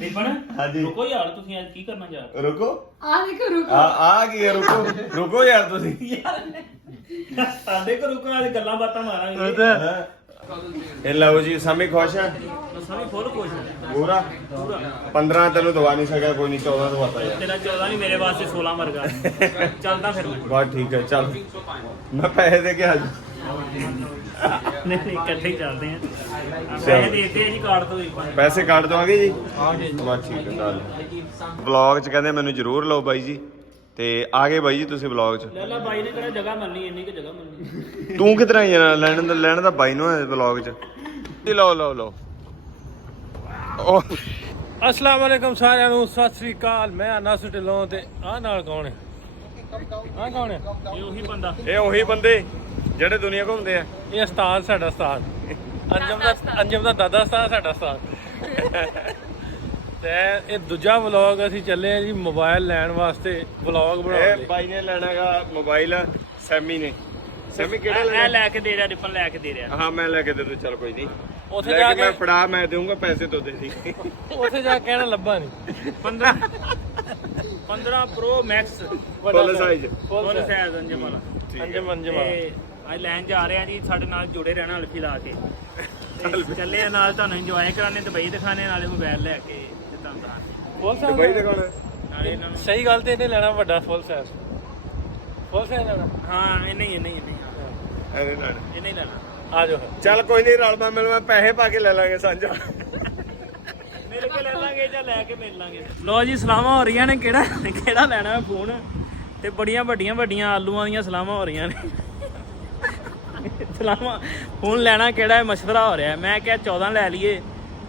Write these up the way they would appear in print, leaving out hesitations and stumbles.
Ripen ਹਾਂਜੀ ਰੁਕੋ ਯਾਰ ਤੁਸੀਂ ਅੱਜ ਕੀ ਕਰਨਾ ਯਾਰ ਰੁਕੋ ਆ ਦੇਖੋ ਰੁਕੋ ਆ ਕੀ ਹੈ ਰੁਕੋ ਰੁਕੋ ਯਾਰ ਤੁਸੀਂ ਸਾਡੇ ਘਰ ਰੁਕੋ ਅੱਜ ਗੱਲਾਂ ਬਾਤਾਂ ਮਾਰਾਂਗੇ ਹਾਂ। ਇਹ ਲਓ ਜੀ ਸਮੀ ਖੁਸ਼ ਹੈ ਸਾਰੀ ਫੁੱਲ ਖੁਸ਼ ਹੈ ਪੂਰਾ ਪੂਰਾ 15 ਤੈਨੂੰ ਦਵਾ ਨਹੀਂ ਸਕਿਆ ਕੋਈ ਨਹੀਂ 14 ਦਵਾਤਾ ਯਾਰ ਤੇਰਾ 14 ਨਹੀਂ ਮੇਰੇ ਵਾਸਤੇ 16 ਵਰਗਾ ਚੱਲਦਾ ਫਿਰ ਮੈਂ ਬਸ ਠੀਕ ਹੈ ਚੱਲ ਮੈਂ ਪੈਸੇ ਦੇ ਕੇ ਆ ਜਾ ਨਹੀਂ ਇਕੱਠੇ ਹੀ ਚੱਲਦੇ ਆ ਪੈਸੇ ਦੇਤੇ ਜੀ ਕਾਰਡ ਤੋਂ ਰਿਪਨ ਪੈਸੇ ਕੱਟ ਦਵਾਂਗੇ ਜੀ ਬਸ ਠੀਕ ਹੈ ਚੱਲ ਵਲੌਗ ਚ ਕਹਿੰਦੇ ਮੈਨੂੰ ਜ਼ਰੂਰ ਲਓ ਬਾਈ ਜੀ ਤੇ ਆ ਗਏ ਬਾਈ ਜੀ ਤੁਸੀਂ ਵਲੌਗ ਚ ਲੈ ਬਾਈ ਨੇ ਕਿਹੜਾ ਜਗ੍ਹਾ ਮਿਲਣੀ ਇੰਨੀ ਕਿ ਜਗ੍ਹਾ ਮਿਲਣੀ ਤੂੰ ਕਿਧਰ ਆਈ ਜਾਣਾ ਲੈਣ ਦਾ ਬਾਈ ਨੂੰ ਹੈ ਵਲੌਗ ਚ ਜੀ ਲਓ ਉਹ ਅਸਲਾਮ ਵਾਲੇਕਮ ਸਾਰਿਆਂ ਨੂੰ ਸਤਿ ਸ੍ਰੀ ਅਕਾਲ ਮੈਂ ਅਨਸ ਢਿੱਲੋਂ ਤੇ ਆਹ ਨਾਲ ਕੌਣ ਹੈ ਆਹ ਕੌਣ ਹੈ ਇਹ ਉਹੀ ਬੰਦਾ ਇਹ ਉਹੀ ਬੰਦੇ ਜਿਹੜੇ ਦੁਨੀਆ ਘੁੰਮਦੇ ਆ ਇਹ ਉਸਤਾਦ ਸਾਡਾ ਉਸਤਾਦ ਅੰਜਮ ਦਾ ਦਾਦਾ ਉਸਤਾਦ ਸਾਡਾ ਉਸਤਾਦ ਤੇ ਇਹ ਦੂਜਾ ਵਲੌਗ ਅਸੀਂ ਚੱਲੇ ਆ ਜੀ ਮੋਬਾਈਲ ਲੈਣ ਵਾਸਤੇ ਵਲੌਗ ਬਣਾਉਣ ਇਹ ਲਈ ਬਾਈ ਨੇ ਲੈਣਾਗਾ ਮੋਬਾਈਲ ਸੈਮੀ ਨੇ ਸੈਮੀ ਕਿਹੜਾ ਇਹ ਲੈਣਾ ਲੈ ਕੇ ਦੇ ਰਿਹਾ ਰਿਪਨ ਲੈ ਕੇ ਦੇ ਰਿਹਾ ਹਾਂ ਮੈਂ ਲੈ ਕੇ ਦੇ ਦੂੰ ਚੱਲ ਕੋਈ ਨਹੀਂ ਉੱਥੇ ਲੈ ਜਾ ਕੇ ਮੈਂ ਕੇ ਫੜਾ ਮੈਂ ਦੇਵਾਂਗਾ ਪੈਸੇ ਤੋਂ ਦੇ ਦੀ ਉੱਥੇ ਜਾ ਕੇ ਕਹਿਣਾ ਲੱਭਾ ਨਹੀਂ 15 pro max full size full size Anjam ਵਾਲਾ ਅੰਜਮ ਤੇ ਅੱਜ ਲੈਣ ਜਾ ਰਹੇ ਆ ਜੀ ਸਾਡੇ ਨਾਲ ਜੁੜੇ ਰਹਿਣਾ ਅਲਫੀ ਲਾ ਕੇ ਤੇ ਚੱਲੇ ਆ ਨਾਲ ਤੁਹਾਨੂੰ ਇੰਜੋਏ ਕਰਾਣੇ ਤੇ ਬਈ ਦਿਖਾਣੇ ਨਾਲੇ ਮੋਬਾਈਲ ਲੈ ਕੇ ਤੇ ਤੁਹਾਨੂੰ ਦੱਸਦੇ। ਬਾਈ ਦੇ ਕੋਲ ਨਾਲੇ ਇਹਨਾਂ ਨੂੰ ਸਹੀ ਗੱਲ ਤੇ ਇਹਨੇ ਲੈਣਾ ਵੱਡਾ ਫੁੱਲ ਸਾਈਜ਼ ਲੈਣਾ ਹਾਂ ਇਹ ਨਹੀਂ ਇਹਦੇ ਨਾਲ ਇਹ ਨਹੀਂ ਲੈਣਾ ਆ ਜਾਓ ਚੱਲ ਕੋਈ ਨਹੀਂ ਰਲ ਮੈਂ ਮਿਲਣਾ ਪੈਸੇ ਪਾ ਕੇ ਲੈ ਲਾਂਗੇ ਸਾਂਝਾ ਮਿਲ ਕੇ ਲੈ ਲਾਂਗੇ ਜਾਂ ਲੈ ਕੇ ਮਿਲ ਲਾਂਗੇ ਲੋ ਜੀ ਸਲਾਮਾਂ ਹੋ ਰਹੀਆਂ ਨੇ ਕਿਹੜਾ ਲੈਣਾ ਹੈ ਫੋਨ ਤੇ ਬੜੀਆਂ ਵੱਡੀਆਂ ਆਲੂਆਂ ਦੀਆਂ ਸਲਾਮਾਂ ਹੋ ਰਹੀਆਂ ਨੇ ਸਲਾਮਾਂ ਫੋਨ ਲੈਣਾ ਕਿਹੜਾ ਹੈ ਮਸ਼ਵਰਾ ਹੋ ਰਿਹਾ ਮੈਂ ਕਿਹਾ 14 ਲੈ ਲਈਏ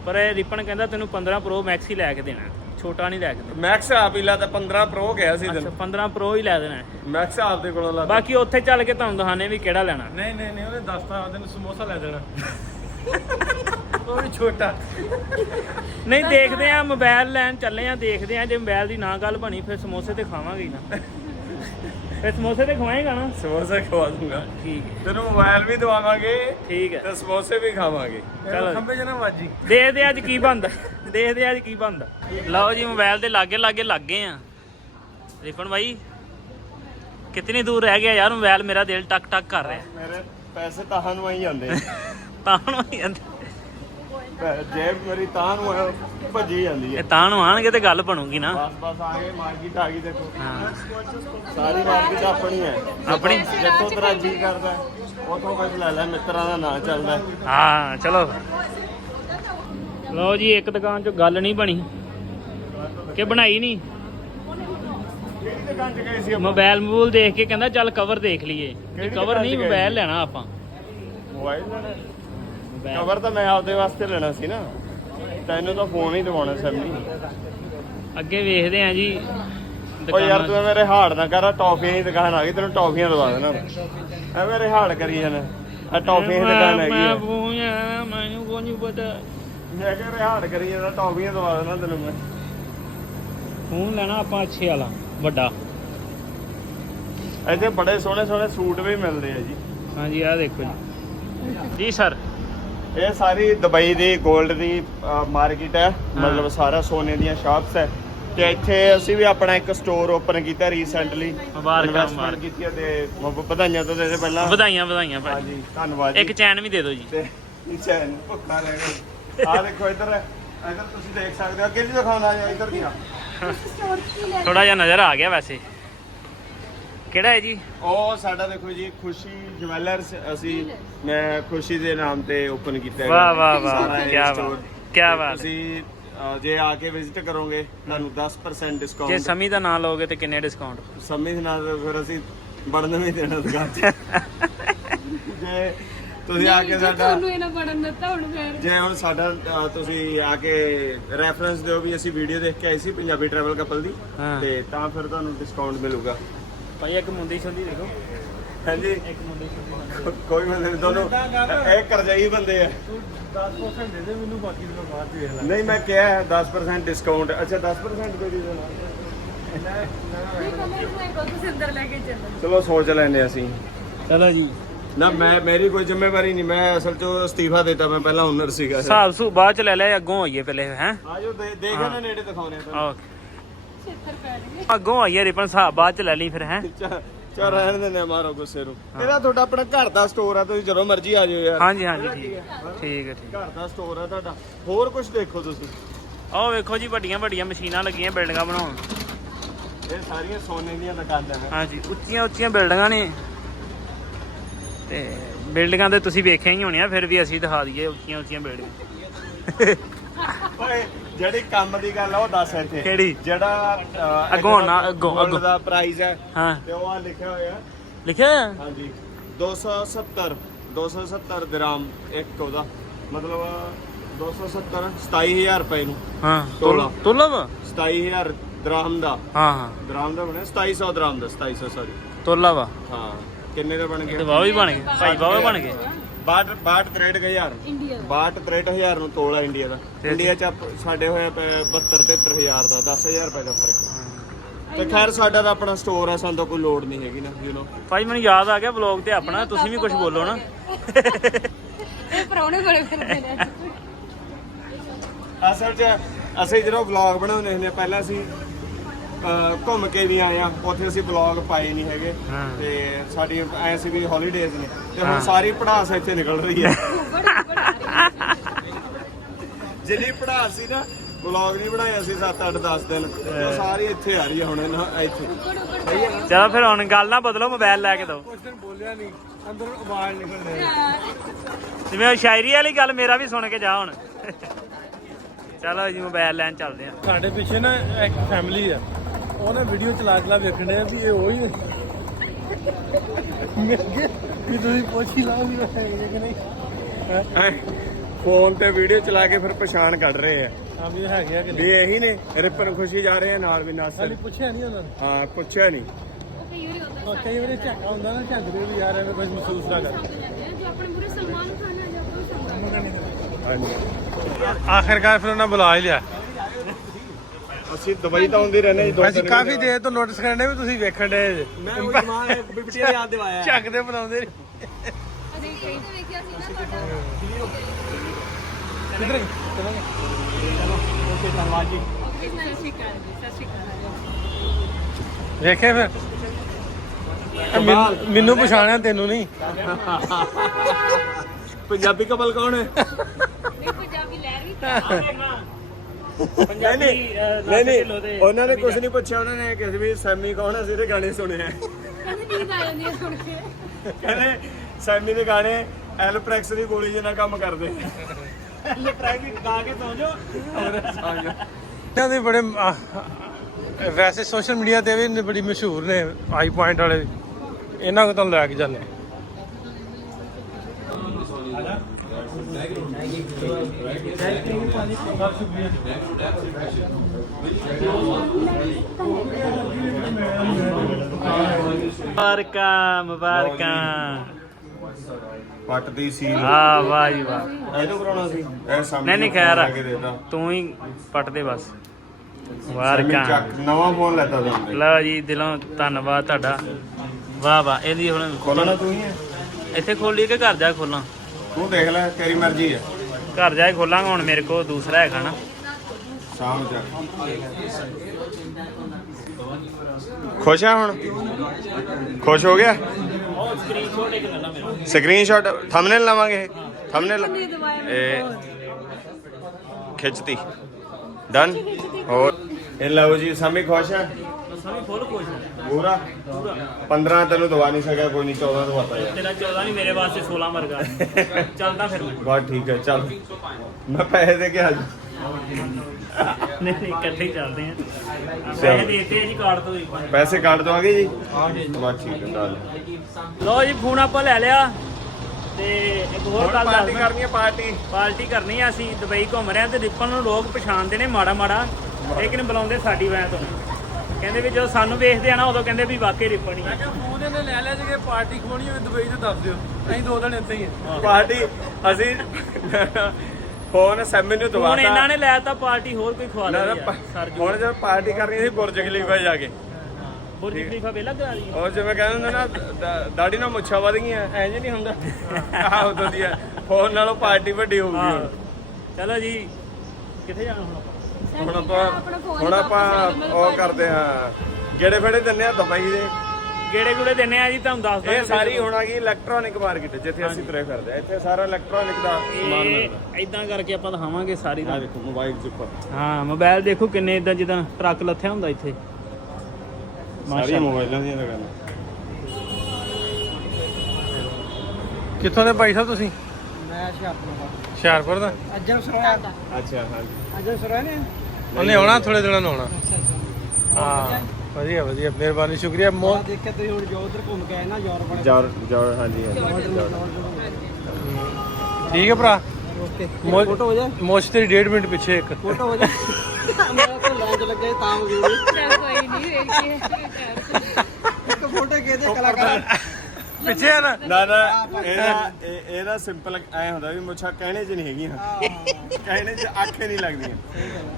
ਪਰ ਰਿਪਨ ਕਹਿੰਦਾ ਤੈਨੂੰ 15 ਪ੍ਰੋ ਮੈਕਸ ਹੀ ਲੈ ਕੇ ਦੇਣਾ ਛੋਟਾ ਨਹੀਂ ਲੈ ਕੇ ਦੇਣਾ ਮੈਕਸ ਆਪ ਹੀ ਲਾ ਤਾਂ 15 ਪ੍ਰੋ ਗਿਆ ਸੀ ਅੱਛਾ 15 ਪ੍ਰੋ ਹੀ ਲੈ ਦੇਣਾ ਹੈ। ਮੈਕਸ ਆਪ ਦੇ ਕੋਲੋਂ ਲਾ ਬਾਕੀ ਉੱਥੇ ਚੱਲ ਕੇ ਤੁਹਾਨੂੰ ਦਿਖਾਣੇ ਵੀ ਕਿਹੜਾ ਲੈਣਾ ਨਹੀਂ ਉਹਨੇ ਦੱਸਤਾ ਉਹਨੇ ਸਮੋਸਾ ਲੈ ਦੇਣਾ ਉਹ ਵੀ ਛੋਟਾ ਨਹੀਂ ਦੇਖਦੇ ਆ ਮੋਬਾਈਲ ਲੈਣ ਚੱਲੇ ਆ ਦੇਖਦੇ ਆ ਜੇ ਮੋਬਾਈਲ ਦੀ ਨਾ ਗੱਲ ਬਣੀ ਫਿਰ ਸਮੋਸੇ ਤੇ ਖਾਵਾਂਗੇ ਹੀ ਨਾ ਫਿਰ ਸਮੋਸੇ ਤੇ ਖਵਾਏਗਾ ਨਾ ਸਮੋਸਾ ਖਵਾ ਦੂੰਗਾ ਠੀਕ ਹੈ ਤੈਨੂੰ ਮੋਬਾਈਲ ਵੀ ਦਵਾਵਾਂਗੇ ਠੀਕ ਹੈ ਤੇ ਸਮੋਸੇ ਵੀ ਖਾਵਾਂਗੇ ਚਲੋ ਖੰਬੇ ਜਨਾ ਵਾਜੀ ਦੇਖਦੇ ਅੱਜ ਕੀ ਬਣਦਾ ਲਓ ਜੀ ਮੋਬਾਈਲ ਦੇ ਲਾਗੇ ਲੱਗ ਗਏ ਆ ਰਿਪਨ ਭਾਈ ਕਿਤਨੀ ਦੂਰ ਰਹਿ ਗਿਆ ਯਾਰ ਮੋਬਾਈਲ ਮੇਰਾ ਦਿਲ ਟਕ ਟਕ ਕਰ ਰਿਹਾ ਮੇਰੇ ਪੈਸੇ ਤਾਂ ਨੂੰ ਆਈ ਜਾਂਦੇ ਤਾਂ ਨੂੰ ਜਾਂਦੇ ਜੇਬ ਮੇਰੀ ਤਾਂ ਨੂੰ ਭੱਜੀ ਜਾਂਦੀ ਹੈ ਇਹ ਤਾਂ ਨੂੰ ਆਣਗੇ ਤੇ ਗੱਲ ਬਣੂਗੀ ਨਾ ਬਸ ਆ ਗਏ ਮਾਰਕੀਟ ਆ ਗਈ ਦੇਖੋ ਹਾਂ ਸਾਰੀ ਮਾਰਕੀਟ ਆਪਣੀ ਹੈ ਆਪਣੀ ਜਿੱਥੋਂ ਤੇਰਾ ਜੀ ਕਰਦਾ ਉਥੋਂ ਕੁਝ ਲੈ ਲੈ ਮਿੱਤਰਾਂ ਦਾ ਨਾਂ ਚੱਲਦਾ ਹਾਂ ਚਲੋ ਲਓ ਜੀ ਇੱਕ ਦੁਕਾਨ ਚੋਂ ਗੱਲ ਨਹੀਂ ਬਣੀ ਕਿ ਬਣਾਈ ਨਹੀਂ ਕਿਹੜੀ ਦੁਕਾਨ 'ਚ ਗਏ ਸੀ ਮੋਬਾਈਲ ਦੇਖ ਕੇ ਕਹਿੰਦਾ ਚੱਲ ਕਵਰ ਦੇਖ ਲਈਏ ਕਵਰ ਨਹੀਂ ਮੋਬਾਈਲ ਲੈਣਾ ਆਪਾਂ ਮੋਬਾਈਲ ਲੈਣਾ ਕਵਰ ਤਾਂ ਮੈਂ ਆਪਦੇ ਵਾਸਤੇ ਲੈਣਾ ਸੀ ਨਾ ਤੈਨੂੰ ਤਾਂ ਫੋਨ ਹੀ ਦਵਾਉਣਾ ਸੈਮੀ ਅੱਗੇ ਵੇਖਦੇ ਆ ਜੀ ਓ ਯਾਰ ਤੂੰ ਮੇਰੇ ਹਾੜ ਨਾ ਕਰ ਟੌਫੀਆਂ ਦੀ ਦੁਕਾਨ ਆ ਗਈ ਤੈਨੂੰ ਟੌਫੀਆਂ ਦਵਾ ਦੇਣਾ ਐ ਮੇਰੇ ਹਾੜ ਕਰੀ ਜਾਣਾ ਆ ਟੌਫੀਆਂ ਦੀ ਦੁਕਾਨ ਹੈਗੀ ਆ ਮੈਨੂੰ ਕੋਈ ਨਹੀਂ ਪਤਾ ਮੈਂ ਕਿਹਾ ਰਿਹਾੜ ਕਰੀ ਜਾਂਦਾ ਟੌਫੀਆਂ ਦਵਾ ਦੇਣਾ ਤੈਨੂੰ ਮੈਂ ਫੋਨ ਲੈਣਾ ਆਪਾਂ ਅੱਛੇ ਵਾਲਾ ਵੱਡਾ ਇੱਥੇ ਬੜੇ ਸੋਹਣੇ ਸੂਟ ਵੀ ਮਿਲਦੇ ਆ ਜੀ ਹਾਂਜੀ ਆਹ ਦੇਖੋ ਜੀ ਸਰ ਇਹ ਸਾਰੀ ਦੁਬਈ ਦੀ 골ਡ ਦੀ ਮਾਰਕੀਟ ਹੈ ਮਤਲਬ ਸਾਰਾ ਸੋਨੇ ਦੀਆਂ ਸ਼ਾਪਸ ਹੈ ਤੇ ਇੱਥੇ ਅਸੀਂ ਵੀ ਆਪਣਾ ਇੱਕ ਸਟੋਰ ਓਪਨ ਕੀਤਾ ਰੀਸੈਂਟਲੀ ਇਨਵੈਸਟਮੈਂਟ ਕੀਤੀ ਤੇ ਵਧਾਈਆਂ ਤੋਂ ਦੇ ਪਹਿਲਾਂ ਵਧਾਈਆਂ ਭਾਜੀ ਹਾਂਜੀ ਧੰਨਵਾਦ ਇੱਕ ਚੈਨ ਵੀ ਦੇ ਦਿਓ ਜੀ ਤੇ ਚੈਨ ਭੁੱਖਾ ਰਹਿ ਗਿਆ ਆ ਦੇਖੋ ਇੱਧਰ ਤੁਸੀਂ ਦੇਖ ਸਕਦੇ ਹੋ ਕਿਹਦੀ ਦਿਖਾਉਣਾ ਹੈ ਇੱਧਰ ਦੀਆਂ ਥੋੜਾ ਜਿਹਾ ਨਜ਼ਰ ਆ ਗਿਆ ਵੈਸੇ ਕਿਹੜਾ ਹੈ ਜੀ ਉਹ ਸਾਡਾ ਦੇਖੋ ਜੀ ਖੁਸ਼ੀ ਜਵੈਲਰਸ ਮੈਂ ਖੁਸ਼ੀ ਦੇ ਨਾਮ ਤੇ ਓਪਨ ਕੀਤਾ ਵਾਹ ਕੀ ਬਾਤ ਤੁਸੀਂ ਜੇ ਆ ਕੇ ਵਿਜ਼ਿਟ ਕਰੋਗੇ ਤੁਹਾਨੂੰ 10% ਡਿਸਕਾਊਂਟ ਜੇ ਸਮੀ ਦਾ ਨਾਮ ਲਓਗੇ ਤੇ ਕਿੰਨੇ ਡਿਸਕਾਊਂਟ ਸਮੀ ਦੇ ਨਾਲ ਫਿਰ ਅਸੀਂ ਵੜਨ ਵੀ ਦੇਣਾ ਦੁਕਾਨ 'ਚ ਜੇ ਤੁਸੀਂ ਆ ਕੇ ਸਾਡਾ ਤੁਹਾਨੂੰ ਇਹਨਾਂ ਬੜਨ ਦਿੱਤਾ ਹੁਣ ਫੇਰ ਜੇ ਹੁਣ ਸਾਡਾ ਤੁਸੀਂ ਆ ਕੇ ਰੈਫਰੈਂਸ ਦਿਓ ਵੀ ਅਸੀਂ ਵੀਡੀਓ ਦੇਖ ਕੇ ਆਏ ਸੀ ਪੰਜਾਬੀ ਟਰੈਵਲ ਕਪਲ ਦੀ ਤੇ ਤਾਂ ਫਿਰ ਤੁਹਾਨੂੰ ਡਿਸਕਾਊਂਟ ਮਿਲੂਗਾ ਭਾਈ ਇੱਕ ਮੁੰਡੀ ਛੋਦੀ ਦੇਖੋ ਹਾਂਜੀ ਇੱਕ ਮੁੰਡੀ ਛੋਦੀ ਕੋਈ ਬੰਦੇ ਨਹੀਂ ਦੋਨੋਂ ਇਹ ਕਰਜਾਈ ਬੰਦੇ ਆ 10% ਦੇ ਦੇ ਮੈਨੂੰ ਬਾਕੀ ਦਾ ਬਾਅਦ ਵੇਖ ਲੈ ਨਹੀਂ ਮੈਂ ਕਿਹਾ ਹੈ 10% ਡਿਸਕਾਊਂਟ ਅੱਛਾ 10% ਕੋਈ ਦੇ ਦੇਣਾ ਨਹੀਂ ਕਮਰ ਨੂੰ ਇੱਕ ਤੁਸੀਂ ਅੰਦਰ ਲੈ ਕੇ ਚੱਲੋ ਚਲੋ ਸੋਚ ਲੈਂਦੇ ਅਸੀਂ ਚਲੋ ਜੀ ਨਾ ਮੇਰੀ ਕੋਈ ਜ਼ਿੰਮੇਵਾਰੀ ਨਹੀਂ, ਮੈਂ ਅਸਲ ਚ ਅਸਤੀਫਾ ਦਿੱਤਾ, ਮੈਂ ਪਹਿਲਾਂ ਓਨਰ ਸੀਗਾ। ਹਿਸਾਬ ਸੂ ਬਾਅਦ ਚ ਲੈ ਲੈ, ਅੱਗੋਂ ਆਈਏ ਪਹਿਲੇ ਹੈ। ਆਜੋ ਦੇਖੋ ਨਾ ਨੇੜੇ ਦਿਖਾਉਣੇ ਆ। ਓਕੇ ਅੱਗੋਂ ਆਈਏ ਰਿਪਨ ਹਿਸਾਬ ਬਾਅਦ ਚ ਲੈ ਲਈ ਫਿਰ ਹੈ। ਚਲ ਰਹਿਣ ਦਿੰਦੇ ਮਾਰੋ ਗੁੱਸੇ ਨੂੰ। ਇਹਦਾ ਤੁਹਾਡਾ ਆਪਣਾ ਘਰ ਦਾ ਸਟੋਰ ਆ, ਤੁਸੀਂ ਜਦੋਂ ਮਰਜ਼ੀ ਆ ਜਾਓ ਯਾਰ। ਹਾਂਜੀ ਹਾਂਜੀ ਠੀਕ ਹੈ। ਘਰ ਦਾ ਸਟੋਰ ਆ ਤੁਹਾਡਾ। ਹੋਰ ਕੁਝ ਦੇਖੋ ਤੁਸੀਂ। ਆਹ ਵੇਖੋ ਜੀ ਵੱਡੀਆਂ ਵੱਡੀਆਂ ਮਸ਼ੀਨਾਂ ਲੱਗੀਆਂ ਬਿਲਡਿੰਗਾਂ ਬਣਾਉਣ। ਇਹ ਸਾਰੀਆਂ ਸੋਨੇ ਦੀਆਂ ਦੁਕਾਨਾਂ ਨੇ। ਹਾਂਜੀ ਉੱਚੀਆਂ ਉੱਚੀਆਂ ਬਿਲਡਿੰਗਾਂ ਨੇ ਤੇ ਬਿਲਡਿੰਗਾਂ ਤੇ ਤੁਸੀਂ ਵੇਖਿਆ ਹੀ ਹੋਣੀਆਂ, ਫਿਰ ਵੀ ਅਸੀਂ ਦਿਖਾ ਦਈਏ ਉੱਚੀਆਂ ਉੱਚੀਆਂ ਬਿਲਡਿੰਗਾਂ। ਓਏ ਜਿਹੜੀ ਕੰਮ ਦੀ ਗੱਲ ਆ ਉਹ ਦੱਸ ਇੱਥੇ। ਕਿਹੜੀ? ਜਿਹੜਾ ਅੱਗੋਂ ਨਾ ਅੱਗੋਂ ਦਾ ਪ੍ਰਾਈਸ ਹੈ ਹਾਂ ਤੇ ਉਹ ਆ ਲਿਖਿਆ ਹੋਇਆ। ਲਿਖਿਆ ਹੈ? ਹਾਂਜੀ 270 ਦਰਾਮ ਇੱਕ ਉਹਦਾ ਮਤਲਬ 270 27000 ਰੁਪਏ ਨੂੰ। ਹਾਂ ਤੋਲਾ। ਤੋਲਾ ਵਾ 27000 ਦਰਾਮ ਦਾ। ਹਾਂ ਦਰਾਮ ਦਾ ਬਣਿਆ 2700 ਦਰਾਮ ਦਾ 2700 ਸੌਰੀ ਤੋਲਾ ਵਾ। ਹਾਂ ਕਿੰਨੇ ਦਾ ਬਣ ਤੇ ਗਿਆ? ਵਾਹ ਵੀ ਬਣ ਗਏ ਭਾਈ, ਵਾਹ ਬਣ ਗਏ। 62-63,000 62-63,000 ਨੂੰ ਤੋਲਾ ਇੰਡੀਆ ਦਾ। ਇੰਡੀਆ ਚ ਸਾਡੇ ਹੋਇਆ 72-73,000 ਦਾ 10,000 ਰੁਪਏ ਦਾ ਫਰਕ। ਤੇ ਖੈਰ ਸਾਡਾ ਤਾਂ ਆਪਣਾ ਸਟੋਰ ਆ, ਸਾਨੂੰ ਤਾਂ ਕੋਈ ਲੋੜ ਨਹੀਂ ਹੈਗੀ ਨਾ ਯੂ نو। ਭਾਈ ਮੈਨੂੰ ਯਾਦ ਆ ਗਿਆ ਵਲੌਗ ਤੇ ਆਪਣਾ, ਤੁਸੀਂ ਵੀ ਕੁਝ ਬੋਲੋ ਨਾ। ਇਹ ਪਰੌਣੇ ਬੜੇ ਫਿਰਦੇ ਨੇ। ਅਸਲ 'ਚ ਅਸੀਂ ਜਦੋਂ ਵਲੌਗ ਬਣਾਉਂਦੇ ਹੁੰਦੇ ਪਹਿਲਾਂ ਅਸੀਂ ਘੁੰਮ ਕੇ ਵੀ ਆਏ ਆ, ਉੱਥੇ ਅਸੀਂ ਵਲੌਗ ਪਾਏ ਨਹੀਂ ਹੈਗੇ ਤੇ ਸਾਡੀ ਐ ਸੀ ਵੀ ਹੌਲੀਡੇਜ਼ ਨੇ ਤੇ ਹੁਣ ਸਾਰੀ ਪੜਾਸ ਇੱਥੇ ਨਿਕਲ ਰਹੀ ਹੈ। ਜਿੰਨੀ ਪੜਾਸ ਸੀ ਨਾ ਵਲੌਗ ਨਹੀਂ ਬਣਾਇਆ ਸੀ 7-8-10 ਦਿਨ, ਉਹ ਸਾਰੀ ਇੱਥੇ ਆ ਰਹੀ ਹੈ ਹੁਣ ਇੱਥੇ। ਚਲੋ ਫਿਰ ਹੁਣ ਗੱਲ ਨਾ ਬਦਲੋ, ਮੋਬਾਈਲ ਲੈ ਕੇ ਦਿਓ। ਕੁਝ ਦਿਨ ਬੋਲਿਆ ਨਹੀਂ, ਅੰਦਰ ਆਵਾਜ਼ ਨਿਕਲ ਰਹੀ। ਜਿਵੇਂ ਉਹ ਸ਼ਾਇਰੀ ਵਾਲੀ ਗੱਲ ਮੇਰਾ ਵੀ ਸੁਣ ਕੇ ਜਾ ਹੁਣ। ਚਲੋ ਜੀ ਮੋਬਾਈਲ ਲੈਣ ਚੱਲਦੇ ਆ। ਸਾਡੇ ਪਿੱਛੇ ਨਾ ਇੱਕ ਫੈਮਿਲੀ ਆ, ਉਹ ਨਾ ਵੀਡੀਓ ਚਲਾ ਵੇਖਣ ਡਿਆ ਵੀ ਇਹ ਉਹੀ ਹੈ। ਮੈਂ ਕਿਹਾ ਵੀ ਤੁਸੀਂ ਪੁੱਛ ਹੀ ਲਾਓ ਵੀ ਹੈ ਕਿ ਨਹੀਂ। ਫੋਨ ਤੇ ਵੀਡੀਓ ਚਲਾ ਕੇ ਫਿਰ ਪਛਾਣ ਕੱਢ ਰਹੇ ਆ ਹਾਂ ਵੀ ਹੈਗੇ ਆ ਕਿ ਵੀ ਇਹੀ ਨੇ। ਰਿਪਨ ਖੁਸ਼ੀ ਜਾ ਰਹੇ ਆ ਨਾਲ ਵੀ ਨਾਸਰ। ਨਹੀਂ ਪੁੱਛਿਆ ਨਹੀਂ ਉਹਨਾਂ ਨੇ। ਹਾਂ ਪੁੱਛਿਆ ਨਹੀਂ। ਕਈ ਵਾਰੀ ਝਾਕਾ ਹੁੰਦਾ ਨਾ, ਝਾਕਦੇ ਵੀ ਯਾਰ ਐਵੇਂ ਕੁਝ ਮਹਿਸੂਸ ਨਾ ਕਰ। ਜੋ ਆਪਣੇ ਪੂਰੇ ਸਲਮਾਨ ਖਾਨ ਆ ਜਾਂ ਕੋਈ ਸਲਮਾਨ। ਹਾਂਜੀ ਆਖਿਰਕਾਰ ਫਿਰ ਉਹਨਾਂ ਬੁਲਾ ਹੀ ਲਿਆ। ਅਸੀਂ ਦੁਬਈ ਤਾਂ ਆਉਂਦੇ ਰਹਿੰਦੇ ਜੀ। ਅਸੀਂ ਕਾਫੀ ਦੇਰ ਤੋਂ ਨੋਟਿਸ ਕਰਨੇ ਵੀ ਤੁਸੀਂ ਵੇਖਣ ਦੇ। ਮੈਂ ਉਹ ਜਮਾਨ ਬਿਬਟੀਆ ਯਾਦ ਦਿਵਾਇਆ। ਝਾਕਦੇ ਬਣਾਉਂਦੇ ਨੇ। ਅਸੀਂ ਕਈ ਤੇ ਵੇਖਿਆ ਸੀ ਨਾ ਤੁਹਾਡਾ। ਕਿੱਧਰ ਓਕੇ ਧੰਨਵਾਦ ਜੀ। ਓਕੇ ਸਤਿ ਸ਼੍ਰੀ ਅਕਾਲ ਜੀ, ਸਤਿ ਸ਼੍ਰੀ ਅਕਾਲ। ਵੇਖੇ ਫਿਰ ਮੈਨੂੰ ਪਛਾਣਿਆ, ਤੈਨੂੰ ਨਹੀਂ। ਪੰਜਾਬੀ ਕਪਲ ਕੌਣ ਹੈ? ਨਹੀਂ ਪੰਜਾਬੀ ਲਹਿਰ ਵੀ ਨਹੀਂ ਉਹਨਾਂ ਨੇ ਕੁਝ ਨਹੀਂ ਪੁੱਛਿਆ। ਉਹਨਾਂ ਨੇ ਕਿਹਾ ਵੀ ਸੈਮੀ ਕੌਣ ਹੈ, ਅਸੀਂ ਤੇ ਗਾਣੇ ਸੁਣੇ ਆ। ਕਹਿੰਦੇ ਨੀਂਦ ਆ ਜਾਂਦੀ ਹੈ ਸੁਣ ਕੇ। ਕਹਿੰਦੇ ਸੈਮੀ ਦੇ ਗਾਣੇ ਐਲਪ੍ਰੈਕਸ ਦੀ ਗੋਲੀ ਜਿਹਾ ਕੰਮ ਕਰਦੇ। ਐਲਪ੍ਰੈਕਸ ਗਾ ਕੇ ਸੌਂ ਜਾਓ। ਇਹਨਾਂ ਦੇ ਬੜੇ ਵੈਸੇ ਸੋਸ਼ਲ ਮੀਡੀਆ ਤੇ ਵੀ ਬੜੀ ਮਸ਼ਹੂਰ ਨੇ ਆਈ ਪੁਆਇੰਟ ਵਾਲੇ। ਇਹਨਾਂ ਕੋਲ ਤਾਂ ਲੈ ਕੇ ਜਾਂਦੇ। ਮੁਬਾਰਕਾਂ ਪੱਟ ਦੀ ਸੀ। ਹਾਂ ਵਾਹ ਜੀ ਵਾਹ। ਇਹਨੂੰ ਕਰਾਉਣਾ ਸੀ ਇਹ ਸਾਹਮਣੇ। ਨਹੀਂ ਖੈਰ ਲਾ ਕੇ ਦੇਤਾ। ਤੂੰ ਹੀ ਪੱਟ ਦੇ ਬਸ। ਸੈਮੀ ਮੁਬਾਰਕਾਂ। ਚੱਕ ਨਵਾਂ ਫੋਨ ਲੈਤਾ ਤੁਹਾਨੂੰ। ਲਓ ਜੀ ਦਿਲੋਂ ਧੰਨਵਾਦ ਤੁਹਾਡਾ। ਵਾਹ ਵਾਹ। ਇਹਦੀ ਹੁਣ ਖੋਲਣਾ ਤੂੰ ਹੀ ਹੈ। ਇੱਥੇ ਖੋਲੀ ਕਿ ਘਰ ਜਾ ਕੇ ਖੋਲਾਂ? ਤੂੰ ਦੇਖ ਲੈ, ਤੇਰੀ ਮਰਜ਼ੀ ਹੈ। ਘਰ ਜਾ ਕੇ ਖੋਲਾਂਗਾ, ਹੁਣ ਮੇਰੇ ਕੋਲ ਦੂਸਰਾ ਹੈਗਾ ਨਾ। ਸ਼ਾਮ ਚੱਕ। ਖੁਸ਼ ਆ ਹੁਣ? ਖੁਸ਼ ਹੋ ਗਿਆ? ਸਕਰੀਨਸ਼ਾਟ ਥੰਬਨੇਲ ਲਵਾਂਗੇ। ਥੰਬਨੇਲ ਇਹ ਖਿੱਚਤੀ ਡਨ। ਹੋਰ ਇਹ ਲਓ ਜੀ ਸਮੀ ਖੁਸ਼ ਹੈ? ਸਮੀ ਫੁੱਲ ਖੁਸ਼ ਹੈ ਪੂਰਾ 15 ਤੈਨੂੰ ਦਵਾ ਨਹੀਂ ਸਕਿਆ, ਕੋਈ ਨਹੀਂ 14 ਦਵਾਤਾ ਯਾਰ। ਤੇਰਾ 14 ਨਹੀਂ, ਮੇਰੇ ਵਾਸਤੇ 16 ਵਰਗਾ। ਚੱਲਦਾ ਫਿਰ ਮੈਂ। ਬਸ ਠੀਕ ਹੈ ਚੱਲ। ਮੈਂ ਪੈਸੇ ਦੇ ਕੇ ਆ ਜਾ। ਨਹੀਂ ਨਹੀਂ ਇਕੱਠੇ ਹੀ ਚੱਲਦੇ ਆ। ਪੈਸੇ ਦੇਤੇ ਜੀ ਕਾਰਡ ਤੋਂ ਹੀ। ਪੈਸੇ ਕੱਢ ਦਵਾਂਗੇ ਜੀ। ਬਸ ਠੀਕ ਹੈ ਚੱਲ। ਲਓ ਜੀ ਫੋਨ ਆਪਾਂ ਲੈ ਲਿਆ ਤੇ ਇੱਕ ਹੋਰ ਗੱਲ ਪਾਰਟੀ ਦੱਸਦਾ। ਕਰਨੀ ਹੈ। ਪਾਰਟੀ ਕਰਨੀ ਆ। ਅਸੀਂ ਦੁਬਈ ਘੁੰਮ ਰਹੇ ਆ ਤੇ ਰਿਪਨ ਨੂੰ ਲੋਕ ਪਛਾਣਦੇ ਨੇ ਮਾੜਾ ਮਾੜਾ, ਲੇਕਿਨ ਬੁਲਾਉਂਦੇ ਸਾਡੀ ਵੈਨ ਤੋਂ। ਕਹਿੰਦੇ ਵੀ ਜਦੋਂ ਸਾਨੂੰ ਵੇਖਦੇ ਆ ਨਾ ਉਦੋਂ ਕਹਿੰਦੇ ਵੀ ਵਾਕਈ ਰਿਪਨ ਹੀ ਆ। ਫੋਨ ਇਹਨੇ ਲੈ ਲਿਆ ਜੇ ਪਾਰਟੀ ਖੋਣੀ ਹੋਵੇ ਦੁਬਈ ਤੇ ਦੱਸ ਦਿਓ, ਅਸੀਂ 2 ਦਿਨ ਇੱਥੇ ਹੀ ਆ। ਪਾਰਟੀ ਅਸੀਂ ਫੋਨ ਸੈਮੀ ਨੂੰ ਦਵਾਤਾ। ਹੁਣ ਇਹਨਾਂ ਨੇ ਲੈ ਤਾਂ ਪਾਰਟੀ ਹੋਰ ਕੋਈ ਖਵਾ ਦੇ ਹੁਣ ਜਦ ਪਾਰਟੀ ਕਰਨੀ ਸੀ ਬੁਰਜ ਖਲੀਫਾ ਜਾ ਕੇ। ਬੁਰਜ ਖਲੀਫਾ ਵੇਲਾ ਕਰਾ ਦੀ ਉਹ ਜਿਵੇਂ ਕਹਿੰਦੇ ਹੁੰਦੇ ਨਾ ਦਾੜੀ ਨਾਲ ਮੁੱਛਾਂ ਵਧ ਗਈਆਂ ਐਂ ਜੇ ਨਹੀਂ ਹੁੰਦਾ ਆਹ ਉਦੋਂ ਦੀ ਫੋਨ ਨਾਲੋਂ ਪਾਰਟੀ ਵੱਡੀ ਹੋ ਗਈ ਹੁਣ। ਚਲੋ ਜੀ ਕਿੱਥੇ ਜਾਣਾ ਹੁਣ ਆਪਾਂ ਹੁਣ ਆਪਾਂ ਉਹ ਕਰਦੇ ਹਾਂ ਗੇੜੇ ਫੇੜੇ ਦਿੰਨੇ ਆ ਦੁਬਈ ਦੇ ਗੇੜੇ ਗੂੜੇ ਦਿੰਨੇ ਆ ਜੀ ਤੁਹਾਨੂੰ ਦੱਸਦਾ ਇਹ ਸਾਰੀ ਹੁਣ ਆ ਗਈ ਇਲੈਕਟ੍ਰੋਨਿਕ ਮਾਰਕੀਟ ਜਿੱਥੇ ਅਸੀਂ ਤੁਰੇ ਫਿਰਦੇ ਆ ਇੱਥੇ ਸਾਰਾ ਇਲੈਕਟ੍ਰੋਨਿਕ ਦਾ ਸਮਾਨ ਮਿਲਦਾ। ਇਦਾਂ ਕਰਕੇ ਆਪਾਂ ਦਿਖਾਵਾਂਗੇ ਸਾਰੀ ਆ ਦੇਖੋ ਮੋਬਾਈਲ ਦੇ ਉੱਪਰ ਹਾਂ ਮੋਬਾਈਲ ਦੇਖੋ ਕਿੰਨੇ ਇਦਾਂ ਜਿੱਦਾਂ ਟਰੱਕ ਲੱਥਿਆ ਹੁੰਦਾ ਇੱਥੇ ਸਾਰੀਆਂ ਮੋਬਾਈਲਾਂ ਦੀਆਂ ਤਾਂ ਗੱਲ ਕਿੱਥੋਂ ਦੇ ਭਾਈ ਸਾਹਿਬ ਤੁਸੀਂ? ਮੈਂ ਹੁਸ਼ਿਆਰਪੁਰ ਦਾ। ਅੱਜ ਨੂੰ ਸੁਣਾਇਆ ਅੱਛਾ ਹਾਂਜੀ ਅੱਜ ਨੂੰ ਸੁਣਾਇਆ ਨੇ ਉਹਨੇ ਆਉਣਾ ਥੋੜੇ ਦਿਨਾਂ ਨੂੰ ਆਉਣਾ। ਅੱਛਾ ਅੱਛਾ ਹਾਂ ਵਧੀਆ ਵਧੀਆ ਮਿਹਰਬਾਨੀ ਸ਼ੁਕਰੀਆ ਦੇਖ ਕੇ ਤੁਸੀਂ ਹੁਣ ਜੋ ਉਧਰ ਘੁੰਮ ਕੇ ਆਏ ਨਾ ਯੂਰਪ ਜੌਰ ਹਾਂਜੀ ਠੀਕ ਹੈ ਭਰਾ। ਓਕੇ ਮੋ- ਫੋਟੋ ਹੋ ਜਾ ਮੋਚ ਤੇਰੀ 1.5 ਮਿੰਟ ਪਿੱਛੇ ਇੱਕ ਫੋਟੋ ਹੋ ਜਾ ਮੇਰਾ ਤਾਂ ਲਾਈਨ ਲੱਗੇ ਤਾਂ ਹੋ ਗਈ ਚੱਲ ਕੋਈ ਨਹੀਂ ਇੱਕ ਫੋਟੋ ਕਿਹਦੇ ਕਲਾਕਾਰ ਪਿੱਛੇ ਆ ਨਾ। ਨਾ ਇਹਦਾ ਸਿੰਪਲ ਐ ਹੁੰਦਾ ਵੀ ਮੁੱਛਾਂ ਕਹਿਣੇ 'ਚ ਨਹੀਂ ਹੈਗੀਆਂ ਕਹਿਣੇ 'ਚ ਆਖੇ ਨਹੀਂ ਲੱਗਦੀਆਂ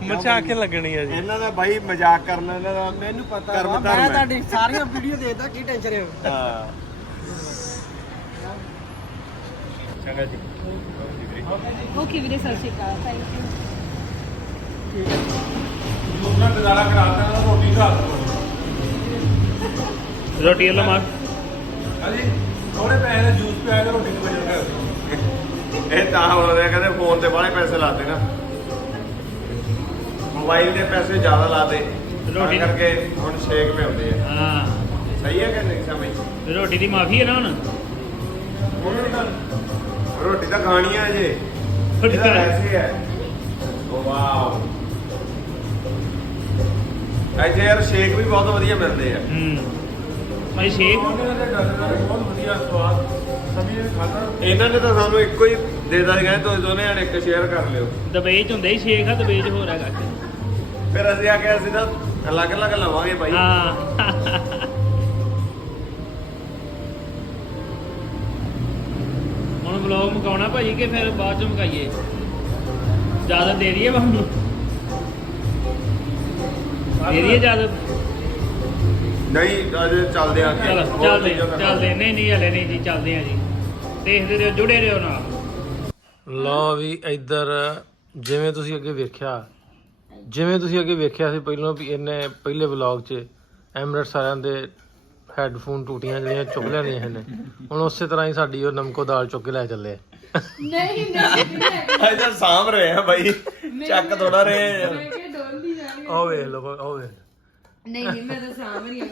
ਮੱਛਾ ਆਖੇ ਲੱਗਣੀ ਆ ਜੀ। ਇਹਨਾਂ ਦਾ ਬਾਈ ਮਜ਼ਾਕ ਕਰਨਾ ਇਹਨਾਂ ਦਾ ਮੈਨੂੰ ਪਤਾ ਕਰਮ ਵਾ, ਧਰਮ ਮੈਂ ਹੈ। ਤੁਹਾਡੀ ਸਾਰੀਆਂ ਵੀਡੀਓ ਦੇਖਦਾ ਕੀ ਟੈਨਸ਼ਨ ਹੈ ਹਾਂ ਚੰਗਾ ਜੀ ਓਕੇ ਵੀਰੇ ਸਤਿ ਸ਼੍ਰੀ ਅਕਾਲ ਥੈਂਕ ਯੂ ਉਹਨਾਂ ਗੁਜ਼ਾਰਾ ਕਰਾਤਾ ਨਾ ਰੋਟੀ ਖਾ ਰੋਟੀ ਵਾਲਾ ਮਾਰ ਹਾਂਜੀ ਥੋੜੇ ਪੈਸੇ ਦਾ ਜੂਸ ਪਿਆ ਕੇ ਰੋਟੀ ਨੂੰ ਵਜਣ ਇਹ ਤਾਂ ਹੋਣਾ ਕਹਿੰਦੇ ਫੋਨ ਤੇ ਬਾਹਲੇ ਪੈਸੇ ਲਾਤੇ ਨਾ ਮੋਬਾਈਲ ਦੇ ਪੈਸੇ ਜ਼ਿਆਦਾ ਲਾਤੇ ਰੋਟੀ- ਤਾਂ ਕਰਕੇ ਹੁਣ ਸ਼ੇਕ ਪਿਆਉਂਦੇ ਆ ਹਾਂ ਸਹੀ ਹੈ ਕਿ ਨਹੀਂ ਸਮਝ ਰੋਟੀ ਦੀ ਮਾਫੀ ਹੈ ਨਾ ਹੁਣ ਰੋਟੀ ਤਾਂ ਖਾਣੀ ਆ ਜੇ ਰੋਟੀ ਇਹਦਾ ਤਾਂ- ਵੈਸੇ ਹੈ ਵਾਓ ਇੱਥੇ ਯਾਰ ਸ਼ੇਕ ਵੀ ਬਹੁਤ ਵਧੀਆ ਮਿਲਦੇ ਆ ਭਾਈ ਸ਼ੇਕ ਬਹੁਤ ਵਧੀਆ ਸਵਾਦ ਸਭੀ ਨੇ ਖਾਧਾ। ਇਹਨਾਂ ਨੇ ਤਾਂ ਸਾਨੂੰ ਇੱਕੋ ਹੀ ਦੇ ਦਿੱਤਾ ਸੀ ਕਹਿੰਦੇ ਤੁਸੀਂ ਦੋਨੇ ਜਣੇ ਇੱਕ ਸ਼ੇਅਰ ਕਰ ਲਿਓ ਦੁਬਈ ਚ ਹੁੰਦੇ ਹੀ ਸ਼ੇਕ ਆ ਦੁਬਈ ਚ ਹੋਰ ਹੈਗਾ ਫਿਰ ਅਸੀਂ ਆ ਕੇ ਅਸੀਂ ਤਾਂ ਅਲੱਗ-ਅਲੱਗ ਲਵਾਂਗੇ ਬਾਈ ਹਾਂ ਹੁਣ ਵਲੌਗ ਮੁਕਾਉਣਾ ਭਾਜੀ ਕਿ ਫਿਰ ਬਾਅਦ ਚ ਮੁਕਾਈਏ ਜ਼ਿਆਦਾ ਦੇ ਦਈਏ ਤੁਹਾਨੂੰ ਦੇ ਦਈਏ ਜ਼ਿਆਦਾ ਨਹੀਂ ਅਜੇ ਚੱਲਦੇ ਆ ਚਲੋ ਚੱਲਦੇ ਨਹੀਂ ਨਹੀਂ ਹਲੇ ਨਹੀਂ ਜੀ ਚੱਲਦੇ ਆ ਜੀ ਦੇਖਦੇ ਰਹੋ ਜੁੜੇ ਰਹੋ ਨਾਲ ਲਓ ਵੀ ਇੱਧਰ ਜਿਵੇਂ ਤੁਸੀਂ ਅੱਗੇ ਵੇਖਿਆ ਸੀ ਪਹਿਲਾਂ ਵੀ ਇਹਨੇ ਪਹਿਲੇ ਵਲੌਗ 'ਚ ਐਮਰੇਟਸ ਸਾਰਿਆਂ ਦੇ ਹੈੱਡਫੋਨ ਟੂਟੀਆਂ ਜਿਹੜੀਆਂ ਚੁੱਕ ਲੈਣੀਆਂ ਇਹਨੇ ਹੁਣ ਉਸੇ ਤਰ੍ਹਾਂ ਹੀ ਸਾਡੀ ਉਹ ਨਮਕੋ ਦਾਲ ਚੁੱਕ ਕੇ ਲੈ ਚੱਲੇ ਨਹੀਂ ਨਹੀਂ ਅਜੇ ਤਾਂ ਸਾਂਭ ਰਹੇ ਆ ਬਾਈ ਚੱਕ ਥੋੜਾ ਰਹੇ ਆ ਮੈਂ ਕਿ ਡੋਲਦੀ ਜਾਣੀ ਉਹ ਵੇਖ ਲਓ ਉਹ ਵੇਖ ਨਹੀਂ ਨਹੀਂ ਮੈਂ ਤਾਂ ਸਾਂਭ ਰਹੀ ਹਾਂ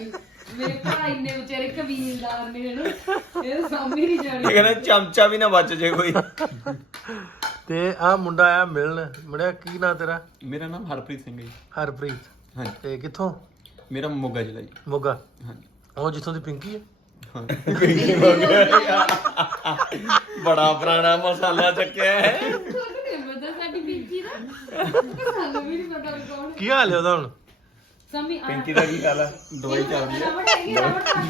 ਮੇਰੇ ਭਰਾ ਇੰਨੇ ਵਿਚਾਰੇ ਕਬੀਲਦਾਰ ਨੇ ਹਨ ਇਹ ਸਾਂਭ ਹੀ ਨਹੀਂ ਜਾਣੀ ਇਹ ਕਹਿੰਦਾ ਚਮਚਾ ਵੀ ਨਾ ਬਚ ਜੇ ਕੋਈ ਤੇ ਆਹ ਮੁੰਡਾ ਆਇਆ ਮਿਲਣ ਮੁੰਡਿਆ ਕੀ ਨਾਂ ਤੇਰਾ? ਮੇਰਾ ਨਾਮ ਹਰਪ੍ਰੀਤ ਸਿੰਘ ਹੈ ਜੀ। ਹਰਪ੍ਰੀਤ। ਹਾਂਜੀ। ਤੇ ਕਿੱਥੋਂ? ਮੇਰਾ ਮੋਗਾ ਜ਼ਿਲ੍ਹਾ ਜੀ। ਮੋਗਾ। ਹਾਂਜੀ। ਉਹ ਜਿੱਥੋਂ ਦੀ ਪਿੰਕੀ ਹੈ? ਹਾਂ। ਬੜਾ ਪੁਰਾਣਾ ਮਸਾਲਾ ਚੱਕਿਆ ਹੈ ਤੁਹਾਨੂੰ ਨਹੀਂ ਪਤਾ ਸਾਡੀ ਪਿੰਕੀ ਦਾ ਸਾਨੂੰ ਵੀ ਨਹੀਂ ਪਤਾ ਵੀ ਕੌਣ ਕੀ ਹਾਲ ਹੈ ਉਹਦਾ ਹੁਣ? ਸਮੀ ਆ ਪਿੰਕੀ ਦਾ ਕੀ ਹਾਲ ਹੈ ਦਵਾਈ ਚੱਲਦੀ ਹੈ। ਰਬੜ ਹੈਗੀ ਰਬੜ ਆ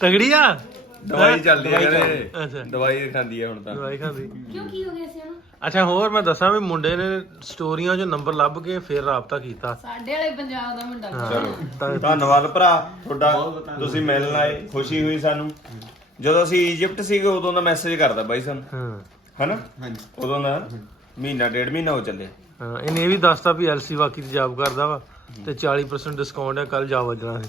ਤਗੜੀ ਆ? ਦਵਾਈ ਚੱਲਦੀ ਹੈ ਅੱਛਾ। ਕਹਿੰਦੇ ਦਵਾਈ ਖਾਂਦੀ ਹੈ ਹੁਣ ਤਾਂ ਦਵਾਈ ਖਾਂਦੀ। ਕਿਉਂ ਕੀ ਹੋ ਗਿਆ ਸੀ ਉਹਨੂੰ ਅੱਛਾ ਹੋਰ ਮੈਂ ਦੱਸਾਂ ਵੀ ਮੁੰਡੇ ਨੇ ਸਟੋਰੀਆਂ 'ਚੋਂ ਨੰਬਰ ਲੱਭ ਕੇ ਫਿਰ ਰਾਬਤਾ ਕੀਤਾ। ਸਾਡੇ ਵਾਲੇ ਪੰਜਾਬ ਦਾ ਮੁੰਡਾ ਚਲੋ ਧੰਨਵਾਦ ਭਰਾ ਤੁਹਾਡਾ ਤੁਸੀਂ ਮਿਲਣ ਆਏ ਖੁਸ਼ੀ ਹੋਈ ਸਾਨੂੰ ਜਦੋਂ ਅਸੀਂ ਇਜਿਪਟ ਸੀਗੇ ਉਦੋਂ ਦਾ ਮੈਸੇਜ ਕਰਦਾ ਬਾਈ ਸਾਨੂੰ ਹਾਂ ਹਨਾ ਹਾਂਜੀ। ਉਦੋਂ ਦਾ ਮਹੀਨਾ ਡੇਢ ਮਹੀਨਾ ਹੋ ਚੱਲੇ ਹਾਂ ਇਹਨੇ ਇਹ ਵੀ ਦੱਸਤਾ ਵੀ ਐਲਸੀ ਵਾਕੀ ਤੇ ਜੌਬ ਕਰਦਾ ਵਾ ਤੇ 40% ਡਿਸਕਾਊਂਟ ਹੈ ਕੱਲ ਜਾ ਵੱਜਣਾ ਸੀ।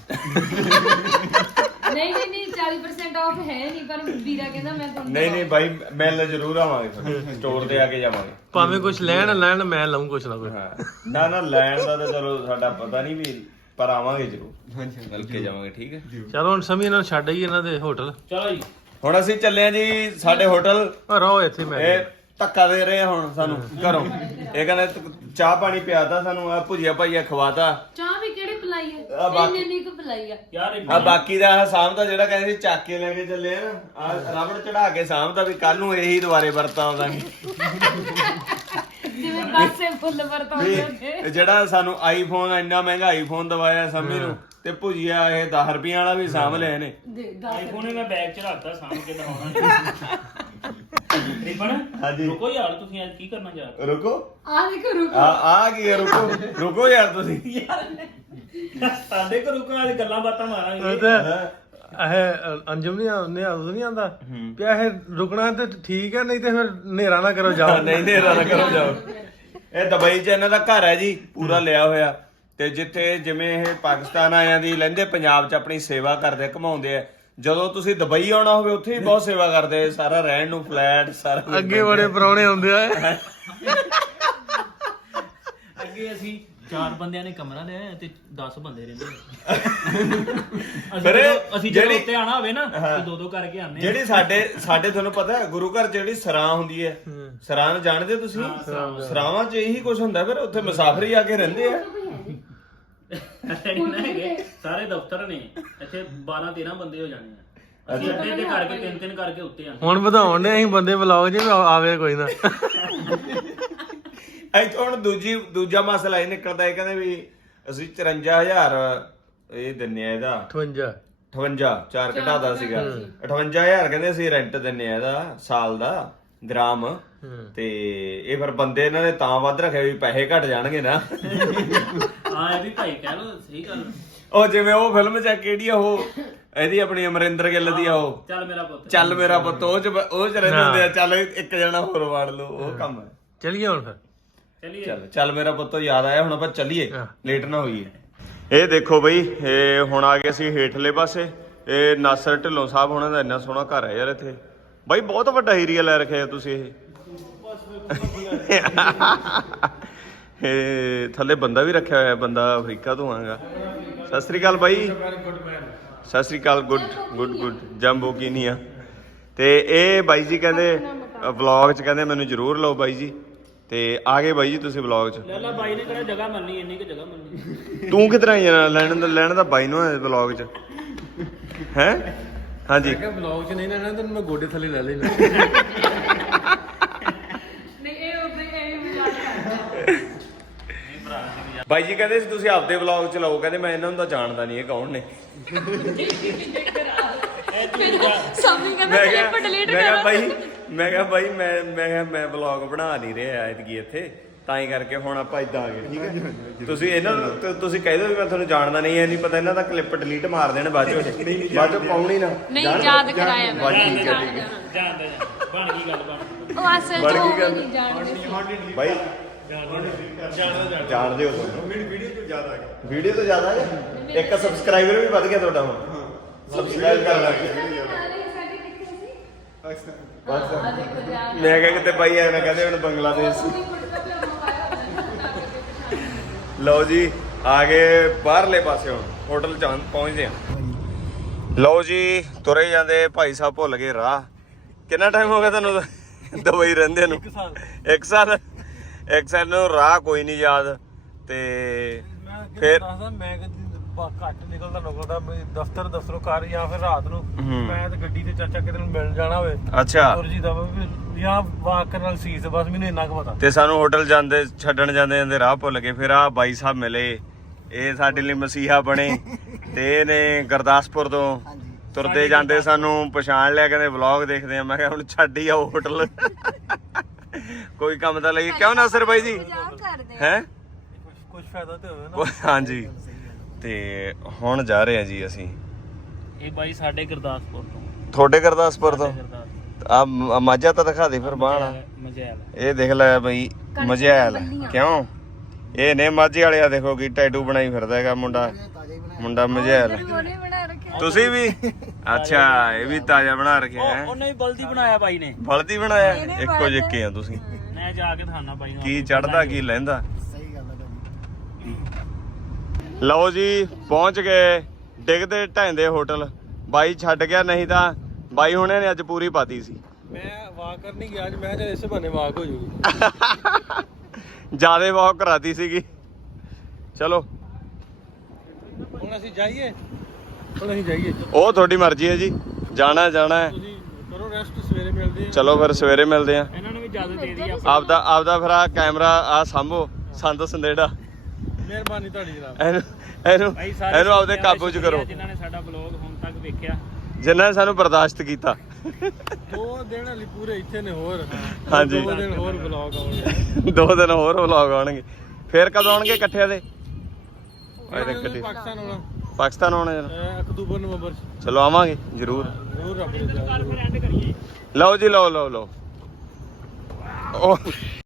ਨਹੀਂ ਨਹੀਂ ਨਹੀਂ 40% ਆਫ ਹੈ ਨਹੀਂ ਪਰ ਵੀਰਾ ਕਹਿੰਦਾ ਮੈਂ ਤੁਹਾਨੂੰ ਨਹੀਂ ਬਾਈ ਮਿਲਣ ਜ਼ਰੂਰ ਆਵਾਂਗੇ ਸਟੋਰ ਤੇ ਆ ਕੇ ਜਾਵਾਂਗੇ ਭਾਵੇਂ ਕੁਝ ਲੈਣ ਮੈਂ ਲਾਉਂ ਕੁਛ ਨਾ ਕੁਛ। ਹਾਂ ਨਾ ਲੈਣ ਦਾ ਤਾਂ ਚਲੋ ਸਾਡਾ ਪਤਾ ਨਹੀਂ ਵੀ ਪਰ ਆਵਾਂਗੇ ਜ਼ਰੂਰ ਹਾਂਜੀ। ਮਿਲ ਕੇ ਜਾਵਾਂਗੇ ਠੀਕ ਹੈ ਚਲੋ ਹੁਣ ਸਮੀ ਇਹਨਾਂ ਨੂੰ ਛੱਡ ਆਈ ਇਹਨਾਂ ਦੇ ਹੋਟਲ। ਚਲੋ ਜੀ ਹੁਣ ਅਸੀਂ ਚੱਲੇ ਆ ਜੀ ਸਾਡੇ ਹੋਟਲ ਰਹੋ ਇੱਥੇ ਮੈਂ ਇਹ ਧੱਕਾ ਦੇ ਰਹੇ ਆ ਹੁਣ ਸਾਨੂੰ ਘਰੋਂ ਇਹ ਕਹਿੰਦੇ ਚਾਹ ਪਾਣੀ ਪਿਆਦਾ ਸਾਨੂੰ ਆ ਭੁਜੀਆ ਭਾਈਆ ਖਵਾਤਾ ਚਾਹ ਵੀ ਕਿਹੜੀ ਪਲਾਈ ਆ ਹੈ ਬਾਕੀ- ਇੰਨੇ ਨਹੀਂ ਕੁ ਪਲਾਈ ਆ ਯਾਰ ਆ ਬਾਕੀ ਦਾ ਸਾਂਭ ਦਾ ਜਿਹੜਾ ਕਹਿੰਦੇ ਸੀ ਚੱਕ ਕੇ ਲੈ ਕੇ ਚੱਲੇ ਆ ਨਾ ਆ ਰਬੜ ਚੜਾ ਕੇ ਸਾਂਭ ਦਾ ਵੀ ਕੱਲ ਨੂੰ ਇਹੀ ਦੁਬਾਰੇ ਵਰਤਾਂ ਆਉਂਦਾਂਗੇ ਜਿਵੇਂ ਪਾਸੇ ਫੁੱਲ ਵਰਤਾਉਂਦੇ ਨੇ ਵੀ ਜਿਹੜਾ ਸਾਨੂੰ ਆਈਫੋਨ ਇੰਨਾ ਮਹਿੰਗਾ ਆਈਫੋਨ ਦਵਾਇਆ ਸੰਮੀ ਨੂੰ ਤੇ ਭੁਜੀਆ ਇਹ 10 ਰੁਪਈਆਂ ਵਾਲਾ ਵੀ ਸਾਂਭ ਲਿਆ ਨੇ ਆਈਫੋਨ ਹੀ ਮੈਂ ਬੈਗ 'ਚ ਰੱਖਤਾ ਸਾਂਭ ਕੇ ਦਿਖਾਉਣਾ ਰਿਬਨ ਹਾਂਜੀ। ਰੁਕੋ ਯਾਰ ਤੁਸੀਂ ਅੱਜ ਕੀ ਕਰਨਾ ਯਾਰ ਰੁਕੋ ਆ ਦੇਖੋ ਰੁਕੋ ਆ ਕੀ ਹੈ ਰੁਕੋ ਰੁਕੋ ਯਾਰ ਤੁਸੀਂ ਸਾਡੇ ਘਰੋਂ ਘਰ ਗੱਲਾਂ ਬਾਤਾਂ ਮਾਰਾਂਗੇ ਇਹ ਅੰਜਮ ਨਹੀਂ ਉਦੋਂ ਨਹੀਂ ਆਂਦਾ ਕਿ ਇਹ ਰੁਕਣਾ ਤੇ ਠੀਕ ਹੈ, ਨਹੀਂ ਤੇ ਫਿਰ ਹਨੇਰਾ ਨਾ ਕਰੋ ਜਾਓ। ਨਹੀਂ ਨੇਰਾ ਨਾ ਕਰੋ ਜਾਓ। ਇਹ ਦੁਬਈ 'ਚ ਇਹਨਾਂ ਦਾ ਘਰ ਹੈ ਜੀ, ਪੂਰਾ ਲਿਆ ਹੋਇਆ। ਤੇ ਜਿੱਥੇ ਜਿਵੇਂ ਇਹ ਪਾਕਿਸਤਾਨ ਆਇਆਂ ਦੀ ਲੈਂਦੇ, ਪੰਜਾਬ 'ਚ ਆਪਣੀ ਸੇਵਾ ਕਰਦੇ ਘਮਾਉਂਦੇ ਆ। ਜਦੋਂ ਤੁਸੀਂ ਦੁਬਈ ਆਉਣਾ ਹੋਵੇ ਉੱਥੇ ਵੀ ਬਹੁਤ ਸੇਵਾ ਕਰਦੇ, ਸਾਰਾ ਰਹਿਣ ਨੂੰ ਫਲੈਟ ਸਾਰਾ। ਅੱਗੇ ਬੜੇ ਪ੍ਰਾਹੁਣੇ ਆਉਂਦੇ ਆ। ਅੱਗੇ ਅਸੀਂ 4 ਬੰਦਿਆਂ ਨੇ ਕਮਰਾ ਲਿਆ ਤੇ 10 ਬੰਦੇ ਰਹਿੰਦੇ ਅਸੀਂ ਜਦੋਂ ਉੱਤੇ ਆਣਾ ਹੋਵੇ ਨਾ ਤੇ 2-2 ਕਰਕੇ ਆਨੇ। ਜਿਹੜੀ ਸਾਡੇ ਤੁਹਾਨੂੰ ਪਤਾ ਹੈ ਗੁਰੂ ਘਰ 'ਚ ਜਿਹੜੀ ਸਰਾਂ ਹੁੰਦੀ ਹੈ, ਸਰਾਂ ਨੂੰ ਜਾਣਦੇ ਹੋ ਤੁਸੀਂ? ਸਰਾਵਾਂ 'ਚ ਇਹੀ ਕੁਝ ਹੁੰਦਾ, ਫਿਰ ਉੱਥੇ ਮੁਸਾਫਰੀ ਆ ਕੇ ਰਹਿੰਦੇ ਆ। ਸਾਰੇ ਦਫ਼ਤਰ ਨੇ ਇੱਥੇ 12-13 ਬੰਦੇ ਹੋ ਜਾਣੇ ਆ। ਅਸੀਂ ਅੱਡੇ ਤੇ ਕਰਕੇ 3-3 ਕਰਕੇ ਉੱਤੇ ਆਨੇ। ਹੁਣ ਵਧਾਉਣ ਦੇ ਅਸੀਂ ਬੰਦੇ ਬੁਲਾਓ ਜੀ, ਆਵੇ ਕੋਈ ਨਾ। ਇੱਥੇ ਹੁਣ ਦੂਜਾ ਮਸਲਾ ਇਹ ਨਿਕਲਦਾ, ਇਹ ਕਹਿੰਦੇ ਵੀ ਅਸੀਂ 54,000 ਇਹ ਦਿੰਨੇ ਆ ਇਹਦਾ 58 4 ਘਟਾਦਾ ਸੀਗਾ 58,000 ਕਹਿੰਦੇ ਅਸੀਂ ਰੈਂਟ ਦਿੰਨੇ ਆ ਇਹਦਾ ਸਾਲ ਦਾ ਦਰਾਮ। ਤੇ ਇਹ ਫਿਰ ਬੰਦੇ ਇਹਨਾਂ ਨੇ ਤਾਂ ਵੱਧ ਰੱਖਿਆ ਵੀ ਪੈਸੇ ਘਟ ਜਾਣਗੇ ਨਾ। ਹਾਂ ਇਹ ਵੀ ਭਾਈ ਕਹਿ ਲੋ, ਸਹੀ ਗੱਲ। ਉਹ ਜਿਵੇਂ ਉਹ ਫਿਲਮ ਚ ਕਿਹੜੀ ਆ ਉਹ ਇਹਦੀ ਆਪਣੀ ਅਮਰਿੰਦਰ ਗਿੱਲ ਦੀ ਆ ਉਹ ਚੱਲ ਮੇਰਾ ਪੁੱਤ ਉਹ ਚ ਰਹਿੰਦੇ ਹੁੰਦੇ ਆ, ਚੱਲ ਇੱਕ ਜਣਾ ਹੋਰ ਵਾੜ ਲਓ, ਉਹ ਕੰਮ ਹੈ। ਚਲੀਏ ਹੁਣ ਫਿਰ, ਚੱਲ ਮੇਰਾ ਪੁੱਤ ਯਾਦ ਆਇਆ, ਹੁਣ ਆਪਾਂ ਚੱਲੀਏ, ਲੇਟ ਨਾ ਹੋਈਏ। ਇਹ ਦੇਖੋ ਬਈ, ਇਹ ਹੁਣ ਆ ਗਏ ਅਸੀਂ ਹੇਠਲੇ ਪਾਸੇ। ਇਹ ਨਾਸਰ ਢਿੱਲੋਂ ਸਾਹਿਬ ਉਹਨਾਂ ਦਾ ਇੰਨਾ ਸੋਹਣਾ ਘਰ ਹੈ ਯਾਰ ਇੱਥੇ ਬਾਈ, ਬਹੁਤ ਵੱਡਾ ਏਰੀਆ ਲੈ ਰੱਖਿਆ ਤੁਸੀਂ। ਇਹ ਥੱਲੇ ਬੰਦਾ ਵੀ ਰੱਖਿਆ ਹੋਇਆ, ਬੰਦਾ ਅਫਰੀਕਾ ਤੋਂ ਆਂਗਾ। ਸਤਿ ਸ੍ਰੀ ਅਕਾਲ ਬਾਈ। ਸਤਿ ਸ੍ਰੀ ਅਕਾਲ। ਗੁੱਡ ਜੰਬੋ ਕੀ ਨਹੀਂ ਆ। ਤੇ ਇਹ ਬਾਈ ਜੀ ਕਹਿੰਦੇ ਵਲੌਗ 'ਚ ਕਹਿੰਦੇ ਮੈਨੂੰ ਜ਼ਰੂਰ ਲਓ ਬਾਈ ਜੀ। ਤੇ ਆ ਗਏ ਬਾਈ ਜੀ ਤੁਸੀਂ ਵਲੌਗ 'ਚ। ਲੈ ਬਾਈ ਨੇ ਕਿਹੜਾ ਜਗ੍ਹਾ ਮੰਨੀ, ਇੰਨੀ ਕਿ ਜਗ੍ਹਾ ਮੰਨੀ। ਤੂੰ ਕਿਧਰ ਆਈ ਜਾਣਾ ਲੈਣ ਦਾ ਬਾਈ ਨੂੰ ਹੈ ਵਲੌਗ 'ਚ ਹੈ। ਹਾਂਜੀ ਵਲੌਗ 'ਚ ਨਹੀਂ ਲੈਣਾ ਤੈਨੂੰ ਮੈਂ ਗੋਡੇ ਥੱਲੇ ਲੈ ਲੈਣਾ। ਨਹੀਂ ਇਹ ਉਦੋਂ ਇਹ ਮਜ਼ਾਕ ਕਰਦਾ। ਬਾਈ ਜੀ ਕਹਿੰਦੇ ਸੀ ਤੁਸੀਂ ਆਪਦੇ ਵਲੌਗ 'ਚ ਲਾਓ, ਕਹਿੰਦੇ ਮੈਂ ਇਹਨਾਂ ਨੂੰ ਤਾਂ ਜਾਣਦਾ ਨਹੀਂ ਇਹ ਕੌਣ ਨੇ। ਸਾਮੀ ਕਹਿੰਦਾ ਕਲਿੱਪ ਡਿਲੀਟ ਕਰ। ਮੈਂ ਕਿਹਾ ਬਾਈ ਮੈਂ ਵਲੌਗ ਬਣਾ ਨਹੀਂ ਰਿਹਾ ਐਤਕੀ ਇੱਥੇ, ਤਾਂ ਹੀ ਕਰਕੇ ਹੁਣ ਆਪਾਂ ਇਦਾਂ ਆ ਗਏ। ਠੀਕ ਹੈ ਤੁਸੀਂ ਇਹਨਾਂ ਨੂੰ ਤੁਸੀਂ ਕਹਿ ਦਿਓ ਵੀ ਮੈਂ ਤੁਹਾਨੂੰ ਜਾਣਦਾ ਨਹੀਂ, ਇਹ ਨਹੀਂ ਪਤਾ ਇਹਨਾਂ ਦਾ ਕਲਿੱਪ ਡਿਲੀਟ ਮਾਰ ਦੇਣ ਬਾਅਦ ਚੋਂ ਪਾਉਣੀ ਨਾ। ਨਹੀਂ ਯਾਦ ਕਰਾਇਆ ਮੈਂ। ਠੀਕ ਹੈ ਜਾਣਦਾ ਬਣ ਗਈ ਗੱਲ ਬਣ। ਉਹ ਅਸਲ ਚ ਉਹ ਨਹੀਂ ਜਾਣਦੇ ਸੀ ਬਾਈ। ਜਾਣਦੇ ਹੋ ਤੁਹਾਨੂੰ? ਵੀਡੀਓ ਤੋਂ ਜ਼ਿਆਦਾ ਆ ਗਿਆ। ਇੱਕ ਸਬਸਕ੍ਰਾਈਬਰ ਵੀ ਵੱਧ ਗਿਆ ਤੁਹਾਡਾ ਹੁਣ। ਸਬਸਕ੍ਰਾਈਬ ਕਰ ਲਾਂਗੇ। ਮੈਂ ਕਿਹਾ ਕਿਤੇ ਬਾਈ ਐ ਨਾ ਕਹਿੰਦੇ ਹੁਣ ਬੰਗਲਾਦੇਸ਼। ਲਓ ਜੀ ਆ ਗਏ ਬਾਹਰਲੇ ਪਾਸੇ, ਹੁਣ ਹੋਟਲ ਚ ਪਹੁੰਚਦੇ ਆ। ਲਓ ਜੀ ਤੁਰੇ ਜਾਂਦੇ, ਭਾਈ ਸਾਹਿਬ ਭੁੱਲ ਗਏ ਰਾਹ। ਕਿੰਨਾ ਟਾਈਮ ਹੋ ਗਿਆ ਤੁਹਾਨੂੰ ਦੁਬਈ ਰਹਿੰਦੇ ਨੂੰ? 1 ਸਾਲ। 1 ਸਾਲ ਨੂੰ ਰਾਹ ਕੋਈ ਨਹੀਂ ਯਾਦ। ਤੇ ਫਿਰ ਮੈਂ ਘੱਟ ਨਿਕਲਦਾ ਦਫ਼ਤਰੋਂ ਘਰ, ਜਾਂ ਫਿਰ ਰਾਤ ਨੂੰ ਮੈਂ ਤੇ ਗੱਡੀ ਤੇ ਚਾਚਾ ਕਿਤੇ ਨੂੰ ਮਿਲਣ ਜਾਣਾ ਹੋਵੇ। ਅੱਛਾ ਜੀ ਦਾ ਜਾਂ ਵਾਕ ਕਰਨ ਨਾਲ ਸੀਸ, ਬਸ ਮੈਨੂੰ ਇੰਨਾ ਕੁ ਪਤਾ। ਤੇ ਸਾਨੂੰ ਹੋਟਲ ਜਾਂਦੇ ਛੱਡਣ ਜਾਂਦੇ ਰਾਹ ਭੁੱਲ ਗਏ। ਫਿਰ ਆ ਬਾਈ ਸਾਹਿਬ ਮਿਲੇ, ਇਹ ਸਾਡੇ ਲਈ ਮਸੀਹਾ ਬਣੇ। ਤੇ ਇਹਨੇ ਗੁਰਦਾਸਪੁਰ ਤੋਂ ਤੁਰਦੇ ਜਾਂਦੇ ਸਾਨੂੰ ਪਛਾਣ ਲਿਆ, ਕਹਿੰਦੇ ਵਲੌਗ ਦੇਖਦੇ ਆ। ਮੈਂ ਕਿਹਾ ਹੁਣ ਛੱਡ ਹੀ ਆਓ ਹੋਟਲ, ਕੋਈ ਕੰਮ ਤਾਂ ਲਈ। ਕਿਉਂ ਨਾਸਰ ਬਾਈ ਜੀ ਹੈ? ਕੁਝ ਫਾਇਦਾ ਤੇ ਹੋਵੇ ਨਾ। ਹਾਂਜੀ। ਤੇ ਹੁਣ ਜਾ ਰਹੇ ਆ ਜੀ ਅਸੀਂ। ਇਹ ਬਾਈ ਸਾਡੇ ਗੁਰਦਾਸਪੁਰ ਤੋਂ। ਤੁਹਾਡੇ ਗੁਰਦਾਸਪੁਰ ਤੋਂ? ਆ ਮਾਝਾ ਤਾਂ ਦਿਖਾ ਦੇ ਫਿਰ ਬਾਹਰ। ਮਜੈਲ ਇਹ ਦੇਖ ਲੈ ਬਈ, ਮਜੈਲ। ਕਿਉਂ? ਇਹ ਨੇ ਮਾਝੇ ਵਾਲਿਆ, ਦੇਖੋ ਕੀ ਟੈਟੂ ਬਣਾਈ ਫਿਰਦਾ ਹੈਗਾ ਮੁੰਡਾ ਮਜੈਲ। ਤੁਸੀਂ ਵੀ? ਅੱਛਾ ਇਹ ਵੀ ਤਾਜ਼ਾ ਬਣਾ ਰੱਖਿਆ ਹੈ। ਉਹਨੇ ਵੀ ਬਲਦੀ ਬਣਾਇਆ ਬਾਈ ਨੇ। ਬਲਦੀ ਬਣਾਇਆ? ਇੱਕੋ ਜਿਹੇ ਆ ਤੁਸੀਂ। ਮੈਂ ਜਾ ਕੇ ਦਿਖਾਣਾ ਬਾਈ ਨੂੰ ਕੀ ਚੜਦਾ ਕੀ ਲਹਿੰਦਾ। ਲਓ ਜੀ ਪਹੁੰਚ ਗਏ ਡਿੱਗਦੇ ਢਾਂਦੇ ਹੋਟਲ। ਬਾਈ ਛੱਡ ਗਿਆ, ਨਹੀਂ ਤਾਂ ਬਾਈ ਹੁਣੇ ਨੇ ਅੱਜ ਪੂਰੀ ਪਾਤੀ ਸੀ। ਮੈਂ ਵਾਕ ਕਰਨੀ ਗਿਆ ਅੱਜ, ਮੈਂ ਇਸੇ ਬਹਾਨੇ ਵਾਕ ਹੋ ਜੂਗੀ। ਜਿਆਦੇ ਵਾਕ ਕਰਾਤੀ ਸੀਗੀ। ਚਲੋ ਹੁਣ ਅਸੀਂ ਜਾਈਏ। ਉਹ ਤੁਹਾਡੀ ਮਰਜ਼ੀ ਹੈ ਜੀ, ਜਾਣਾ ਹੈ। ਤੁਸੀਂ ਕਰੋ ਰੈਸਟ, ਸਵੇਰੇ ਮਿਲਦੇ ਆ। ਚਲੋ ਫਿਰ ਸਵੇਰੇ ਮਿਲਦੇ ਆ। ਇਹਨਾਂ ਨੂੰ ਵੀ ਇਜਾਜ਼ਤ ਦੇ ਦੀ ਆਪਦਾ ਫਿਰ ਆ ਕੈਮਰਾ ਆ ਸਾਂਭੋ, ਸੰਦ ਸੰਦੇੜਾ। ਮਿਹਰਬਾਨੀ ਤੁਹਾਡੀ ਜਨਾਬ। ਇਹਨੂੰ ਆਪਦੇ ਕਾਬੂ 'ਚ ਕਰੋ। ਜਿਨ੍ਹਾਂ ਨੇ ਸਾਡਾ ਵਲੌਗ ਹੁਣ ਤੱਕ ਵੇਖਿਆ, ਜਿਨ੍ਹਾਂ ਨੇ ਸਾਨੂੰ ਬਰਦਾਸ਼ਤ ਕੀਤਾ। 2 ਦਿਨ ਵਾਲੀ ਪੂਰੇ ਇੱਥੇ ਨੇ ਹੋਰ। ਹਾਂਜੀ 2 ਦਿਨ ਹੋਰ ਵਲੌਗ ਆਉਣਗੇ। 2 ਦਿਨ ਹੋਰ ਵਲੌਗ ਆਉਣਗੇ। ਫੇਰ ਕਦੋਂ ਆਉਣਗੇ ਇਕੱਠਿਆਂ ਦੇ? ਪਾਕਿਸਤਾਨ ਆਉਣਾ ਪਾਕਿਸਤਾਨ ਆਉਣਾ ਜਰਾ ਅਕਤੂਬਰ ਨਵੰਬਰ ਚਲੋ ਆਵਾਂਗੇ ਜ਼ਰੂਰ ਜ਼ਰੂਰ ਰੱਬ ਦੇ ਕਰ ਫਿਰ ਐਂਡ ਕਰੀਏ ਲਓ ਜੀ ਲਓ ਲਓ ਲਓ ਉਹ